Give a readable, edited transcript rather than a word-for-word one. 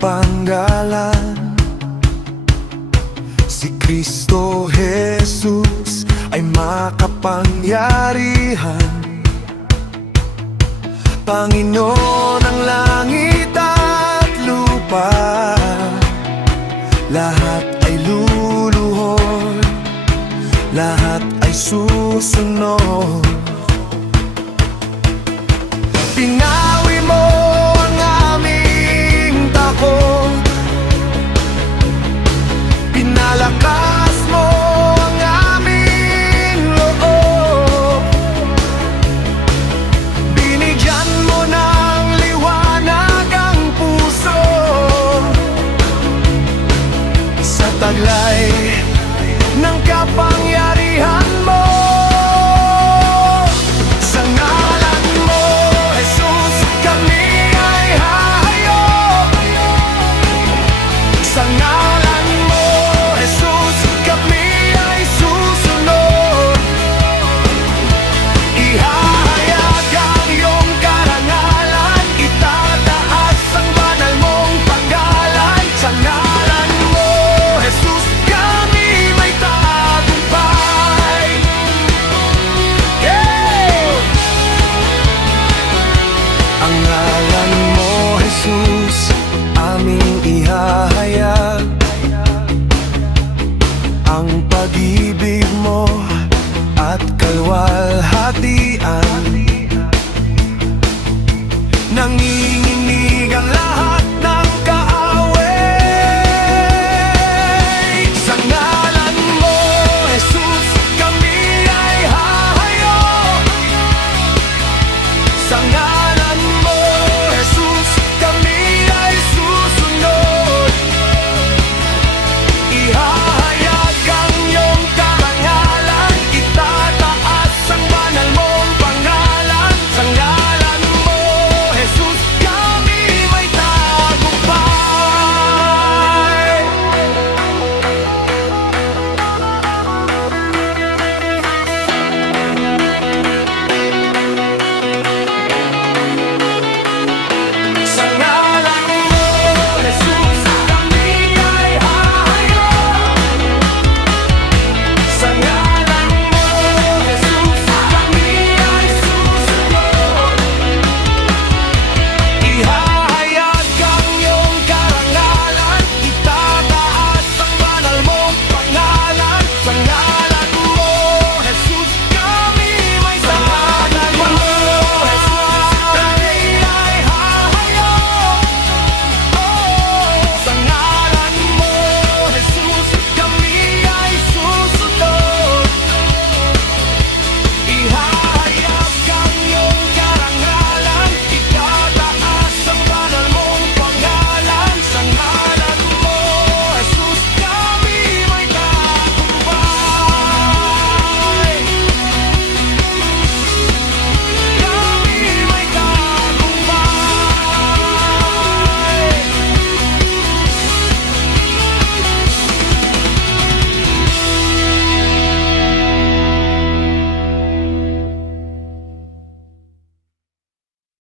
panggalan. Si Kristo Jesus ay makapangyarihan, Panginoon ng langit at lupa. Lahat ay luluhod, lahat ay susunod. Pinawi mo ang aming takot, pinalakas mo ang aming loob. Binigyan mo ng liwanag ang puso sa taglay ng kapangyarihan mo. Sa ngalan mo, Jesus, kami ay hahayo. Sa ngalan mo, Jesus, kami ay susunod. Ihahayag ang iyong karangalan, itataas ang banal mong panggalan. Sa ngalan mo, Jesus, kami may tagumpay. Yeah! Ang ngalan mo, Jesus, aming ihahayag. Ang pag-ibig mo at kalwalhatian, nanginginig ang lahat ng kaaway. Sa ngalan mo, Jesus, kami ay hahayo. Sa ngalan